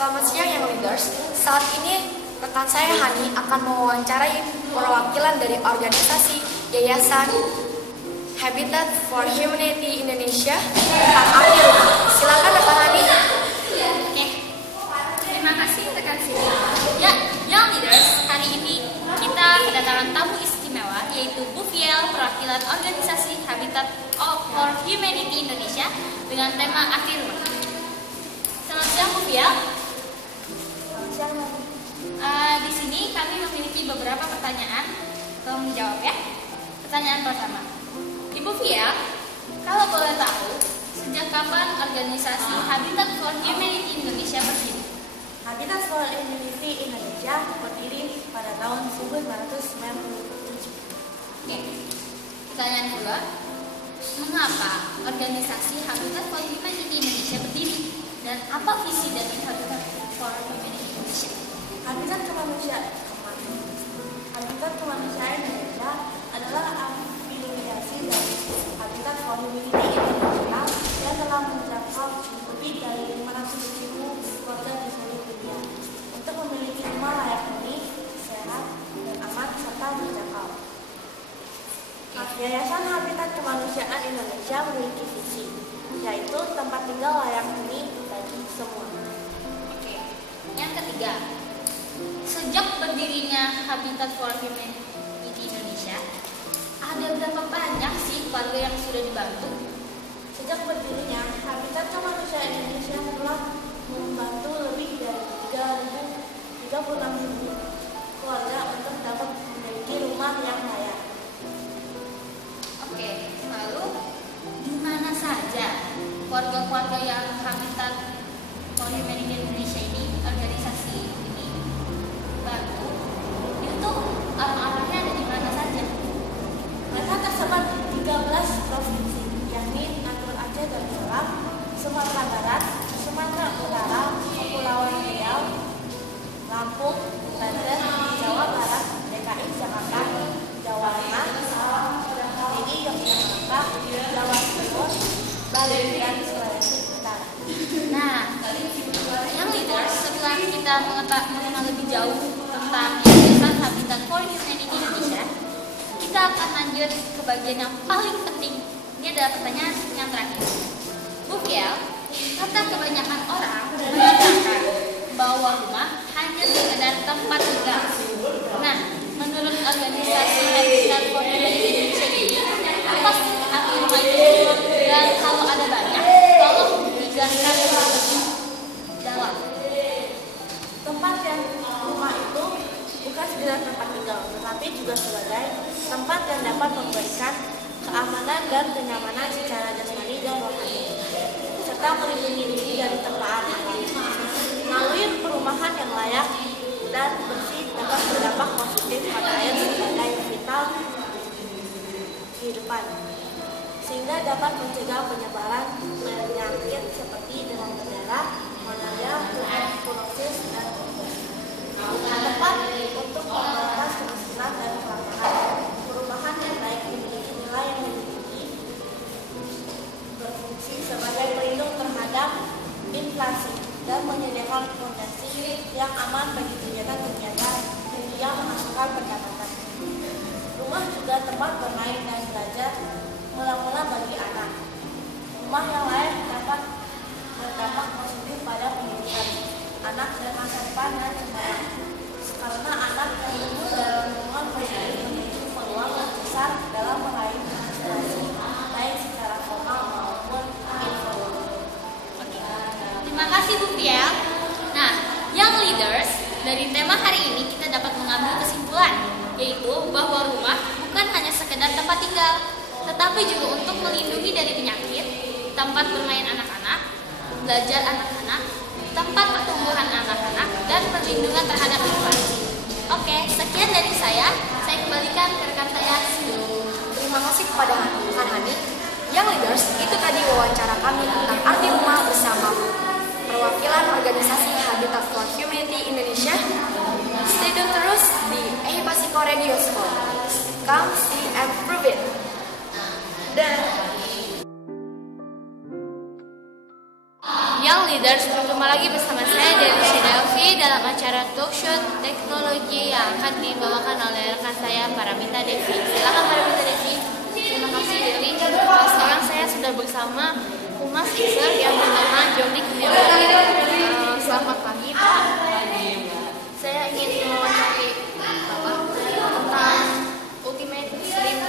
Selamat siang Young Leaders. Saat ini rekan saya Hani akan mewawancarai perwakilan dari organisasi Yayasan Habitat for Humanity Indonesia tentang arti rumah. Silakan rekan Hani. Oke, terima kasih rekan Siti. Ya, Young Leaders, hari ini kita kedatangan tamu istimewa yaitu Bu Fiel, perwakilan organisasi Habitat for Humanity Indonesia dengan tema arti rumah. Selamat siang Bu Fiel. Di sini kami memiliki beberapa pertanyaan. Tolong dijawab ya. Pertanyaan pertama, Ibu Fiel, kalau boleh tahu, sejak kapan organisasi Habitat for Humanity Indonesia berdiri? Habitat for Humanity Indonesia berdiri pada tahun 1997. Oke. Pertanyaan kedua, mengapa organisasi Habitat for Humanity Indonesia berdiri dan apa visi dari Habitat for Humanity Indonesia? Habitat Kemanusiaan Indonesia adalah afiliasi dari Habitat for Humanity Indonesia yang telah menjangkau lebih dari 500.000 keluarga di seluruh dunia untuk memiliki rumah layak huni, sehat, dan aman serta terjangkau. Yayasan Habitat Kemanusiaan Indonesia memiliki visi, yaitu tempat tinggal layak huni bagi semua. Oke. Yang ketiga, sejak berdirinya Habitat for Humanity Indonesia, ada berapa banyak sih keluarga yang sudah dibantu? Sejak berdirinya, Habitat Kemanusiaan Indonesia telah membantu lebih dari 36.000 keluarga untuk dapat memiliki rumah yang layak. Oke, lalu di mana saja keluarga-keluarga yang Habitat for Humanity Indonesia ini, organisasi ini bantu, itu arah-arahnya ada di mana saja? Mereka tersebar di 13 provinsi, yakni Natur Aceh Darussalam, Sumatera Barat, Sumatera Utara, Kepulauan Riau, Lampung, Banten, Jawa Barat, DKI Jakarta, Jawa Tengah, DKI Yogyakarta, Jawa Timur, Bali, dan Sulawesi Utara. Nah, yang leaders, setelah kita mengenal lebih jauh tentang Yayasan Habitat for Humanity Indonesia, kita akan lanjut ke bagian yang paling penting. Ini adalah pertanyaan yang terakhir. Bu Fiel, kata kebanyakan orang mengatakan bahwa rumah hanya sekedar tempat tinggal. Nah, menurut organisasi Habitat for Humanity Indonesia ini, apa sih arti rumah itu? Dan kalau ada banyak, tolong dijelaskan lebih dalam. Rumah itu bukan sekedar tempat tinggal, tetapi juga sebagai tempat yang dapat memberikan keamanan dan kenyamanan secara jasmani dan rohani, serta melindungi diri dari terpaan alam. Melalui perumahan yang layak dan bersih dapat berdampak positif pada air sebagai vital kehidupan, sehingga dapat mencegah penyebaran penyakit seperti demam berdarah, malaria, tuberkulosis, dan tempat untuk memberantas kemiskinan dan kelaparan. Perumahan yang baik memiliki nilai yang lebih tinggi, berfungsi sebagai pelindung terhadap inflasi dan menyediakan fondasi yang aman bagi kegiatan-kegiatan yang menghasilkan pendapatan. Rumah juga tempat bermain dan belajar mula-mula bagi anak. Rumah yang layak dapat berdampak positif pada pendidikan anak dan masa depan dan sekolah, karena anak yang tumbuh dalam lingkungan positif memiliki peluang yang besar dalam meraih prestasi baik secara formal maupun informal. Terima kasih Bu Fiel. Nah, Young Leaders, dari tema hari ini kita dapat mengambil kesimpulan, yaitu bahwa rumah bukan hanya sekedar tempat tinggal, tetapi juga untuk melindungi dari penyakit, tempat bermain anak-anak, belajar anak-anak, tempat pertumbuhan anak-anak, dan perlindungan terhadap inflasi. Oke, sekian dari saya kembalikan ke rekan saya. Terima kasih kepada rekan Hani. Young Leaders, itu tadi wawancara kami tentang arti rumah bersama perwakilan organisasi Habitat for Humanity Indonesia. Stay tune terus di Ehipasiko Radio School. Come see and prove it. Dan Young Leaders, berjumpa lagi bersama saya Dewi Shedelvi dalam acara talk show teknologi yang akan dibawakan oleh rekan saya Paramita Devi. Silakan Paramita Devi. Terima kasih Dewi. Sekarang saya sudah bersama Humas Iser yang bernama Jody Kurniawati. Selamat pagi Pak. Saya ingin mewawancari Bapak tentang Ultimate Slim.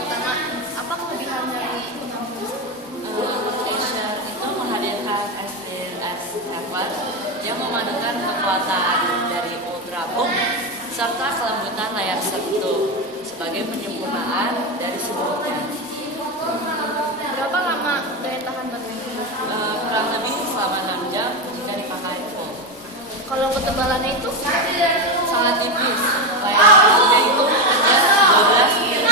Pertama, apa kelebihan dari menghadirkan S7 yang memadukan kekuatan dari Ultrabook serta kelembutan layar sentuh sebagai penyempurnaan dari sebelumnya. Berapa lama daya tahan baterai? Kurang lebih selama 6 jam jika dipakai full. Kalau ketebalannya itu Sangat tipis, layar sentuhnya itu hanya 12 mm.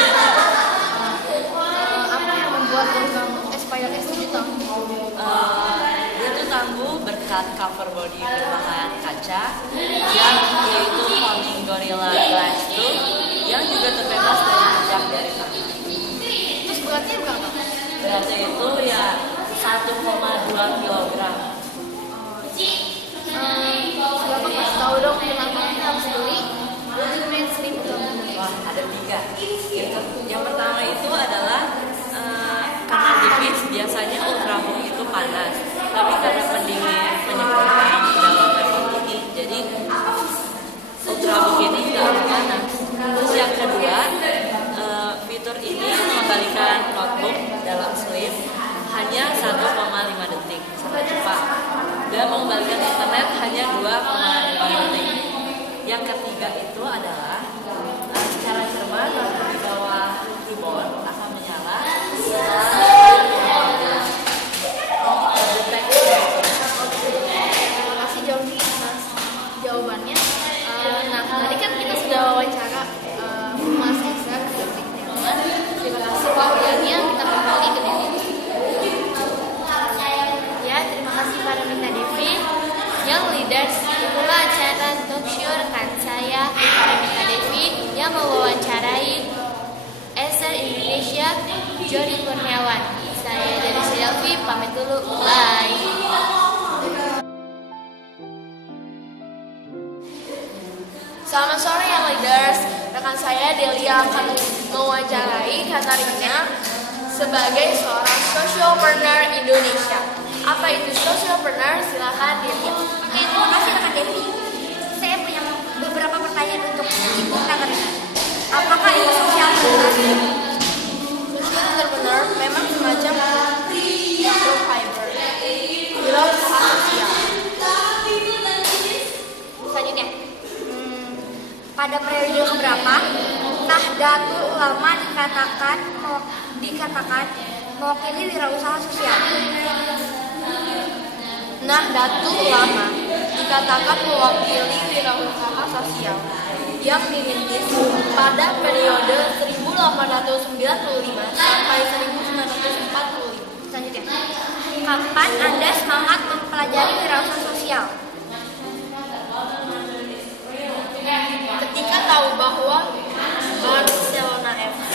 apa yang membuat program Aspire S7 tangguh? Dia tuh tangguh berkat cover body berbahan kaca yang yaitu foaming Gorilla Glass 2 yang juga terbebas dari jejak dari tanah. Terus beratnya berapa? Beratnya itu ya 1,2 kilogram. Bapak kasih tahu dong kenapa kita harus beli Ultimate Slim Ultrabook. Wah, ada 3. Yang pertama itu adalah karena tipis, biasanya Ultrabook itu panas, tapi karena pendingin penyempurnaan di dalam laptop ini, jadi Ultrabook ini tidak panas. Terus yang kedua, fitur ini mengembalikan notebook dalam slim hanya 1,5 detik, sangat cepat, dan mengembalikan internet hanya 2,5 detik. Yang ketiga itu adalah secara cermat lampu di bawah keyboard akan menyala Terima kasih Jody atas jawabannya. Nah, tadi kan kita sudah wawancara Humas Iser Jody Kurniawati. Terima kasih waktunya. Kita kembali ke Devi. Ya, terima kasih Paramita Devi. Yang Leaders, itulah acara talk show rekan saya Paramita Devi yang mewawancarai Acer Indonesia Jody Kurniawati. Saya dari Shedelvi pamit dulu. Bye. Selamat sore yang Leaders. Rekan saya Delia akan mewawancarai Katarina sebagai seorang socialpreneur Indonesia. Apa itu socialpreneur? Silakan Delia. Oke, terima kasih rekan Devi. Saya punya beberapa pertanyaan untuk Ibu Katarina. Apakah itu sosial entrepreneur? Social entrepreneur memang semacam microfiber, wirausaha sosial. Selanjutnya, pada periode keberapa Nahdlatul Ulama dikatakan mewakili wirausaha sosial? Nahdlatul Ulama dikatakan mewakili wirausaha sosial yang dirintis pada periode 1895 sampai 1945. Selanjutnya, kapan Anda semangat mempelajari wirausaha sosial? Ketika tahu bahwa Barcelona FC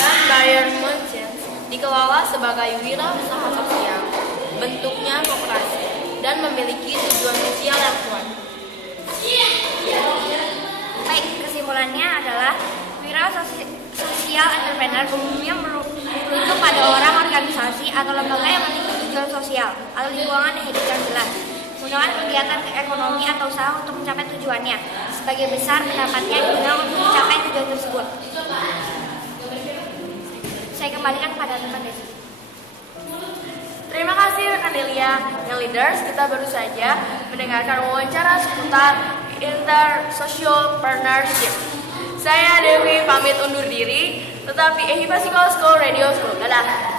dan Bayern Munchen dikelola sebagai wirausaha sosial, bentuknya koperasi dan memiliki tujuan sosial yang kuat. Baik, kesimpulannya adalah wirausaha sosial entrepreneur umumnya merujuk pada orang, organisasi, atau lembaga yang memiliki tujuan sosial atau lingkungan yang hidup yang jelas, menggunakan kegiatan ekonomi atau usaha untuk mencapai tujuannya. Sebagai besar pendapatnya digunakan untuk mencapai tujuan tersebut. Saya kembalikan kepada rekan Devi. Terima kasih rekan Delia. Yang Leaders, kita baru saja mendengarkan wawancara seputar Socialpreneurship. Saya Dewi pamit undur diri, tetapi Ehipa School Radio School. Dadah.